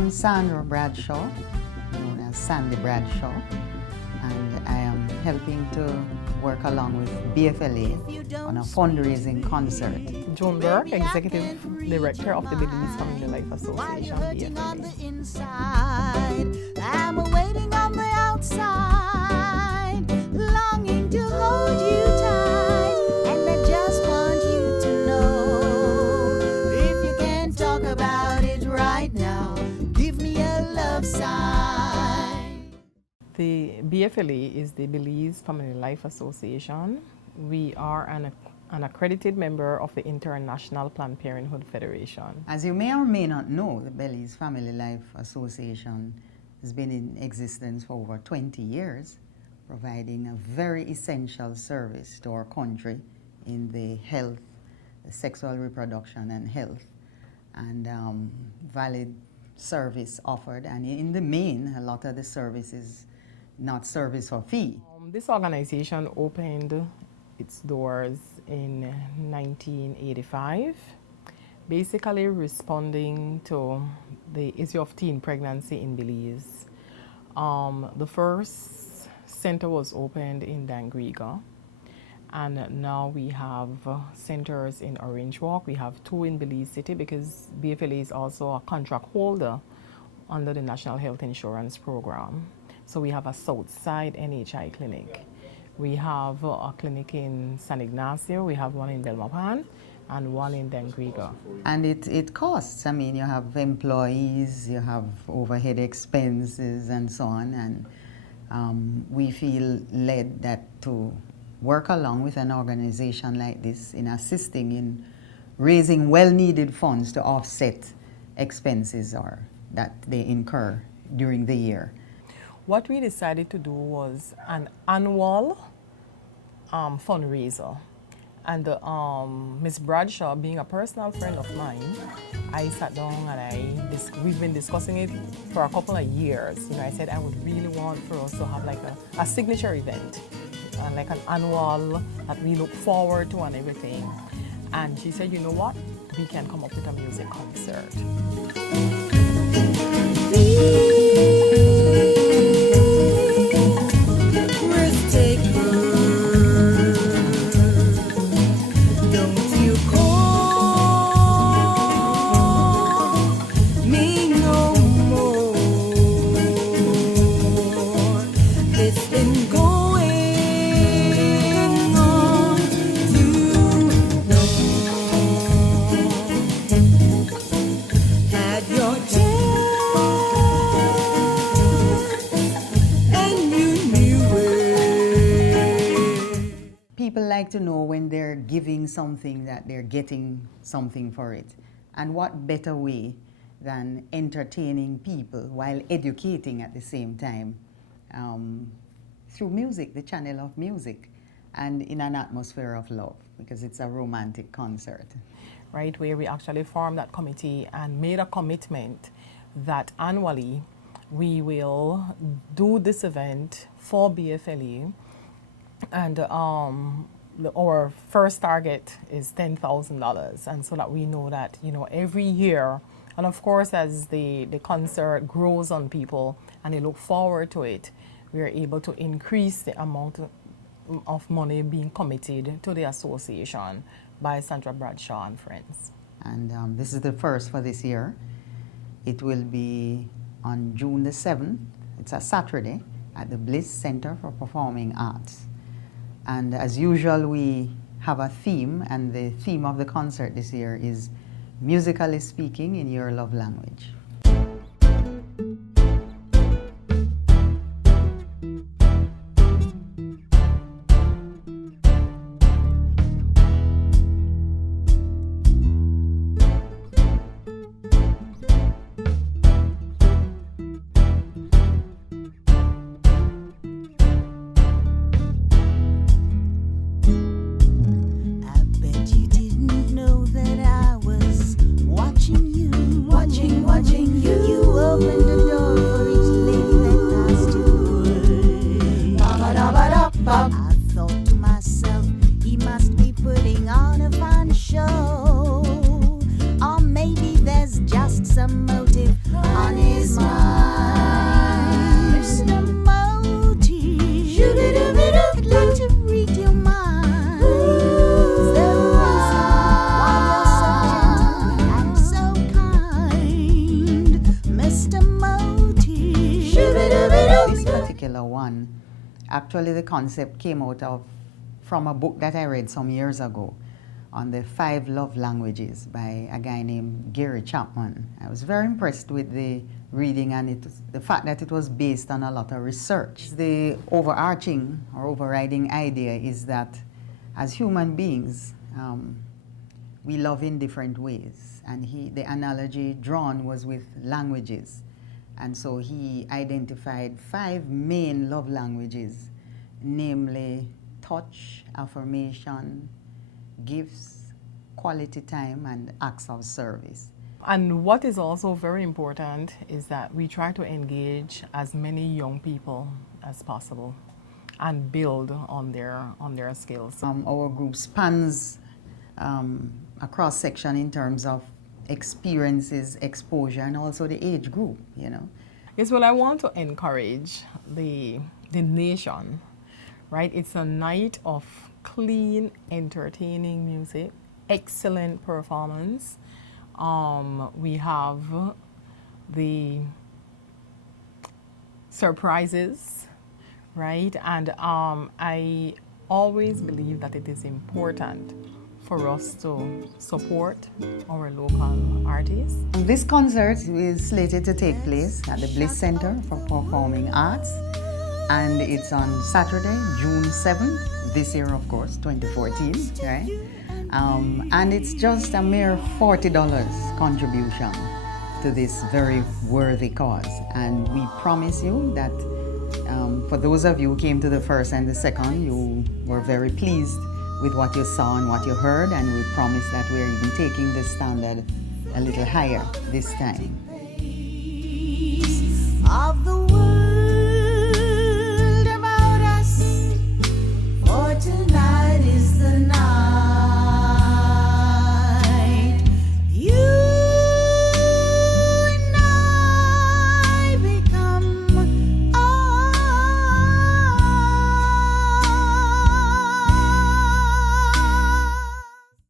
I'm Sandra Bradshaw, known as Sandy Bradshaw, and I am helping to work along with BFLA on a fundraising concert. Joan Burke, Executive Director of the Belize Family Life Association, BFLA. I'm waiting on the outside, longing to hold you tight, and I just want you to know, if you can't talk about it right now, give me a love sign. The BFLA is the Belize Family Life Association. We are an accredited member of the International Planned Parenthood Federation. As you may or may not know, the Belize Family Life Association has been in existence for over 20 years, providing a very essential service to our country in the health, the sexual reproduction and health, and valid service offered. And in the main, a lot of the service is not service or fee. This organization opened its doors in 1985, basically responding to the issue of teen pregnancy in Belize. The first center was opened in Dangriga, and now we have centers in Orange Walk. We have 2 in Belize City because BFLA is also a contract holder under the National Health Insurance Program. So we have a Southside NHI clinic. We have a clinic in San Ignacio, we have one in Belmopan, and one in Dangriga. And it costs. I mean, you have employees, you have overhead expenses and so on, and we feel led that to work along with an organization like this in assisting in raising well-needed funds to offset expenses or that they incur during the year. What we decided to do was an annual fundraiser. And Ms. Bradshaw, being a personal friend of mine, I sat down and we've been discussing it for a couple of years. You know, I said I would really want for us to have like a signature event, like an annual that we look forward to and everything. And she said, you know what, we can come up with a music concert. People like to know when they're giving something that they're getting something for it. And what better way than entertaining people while educating at the same time through music, the channel of music, and in an atmosphere of love, because it's a romantic concert. Right, where we actually formed that committee and made a commitment that annually we will do this event for BFLA, and our first target is $10,000, and so that we know that, you know, every year, and of course as the concert grows on people and they look forward to it, we are able to increase the amount of money being committed to the association by Sandra Bradshaw and friends. And this is the first for this year. It will be on June the 7th. It's a Saturday at the Bliss Center for Performing Arts. And as usual, we have a theme, and the theme of the concert this year is Musically Speaking in Your Love Language. Watching Actually, the concept came from a book that I read some years ago on the 5 love languages by a guy named Gary Chapman. I was very impressed with the reading and the fact that it was based on a lot of research. The overarching or overriding idea is that as human beings, we love in different ways. And the analogy drawn was with languages. And so he identified 5 main love languages, namely touch, affirmation, gifts, quality time, and acts of service. And what is also very important is that we try to engage as many young people as possible and build on their skills. Our group spans a cross-section in terms of experiences, exposure, and also the age group, you know. Yes, well, I want to encourage the nation, right? It's a night of clean, entertaining music, excellent performance. We have the surprises, right? And I always believe that it is important for us to support our local artists. This concert is slated to take place at the Bliss Center for Performing Arts, and it's on Saturday, June 7th, this year, of course, 2014, right? And it's just a mere $40 contribution to this very worthy cause. And we promise you that for those of you who came to the first and the second, you were very pleased with what you saw and what you heard, and we promise that we're even taking the standard a little higher this time.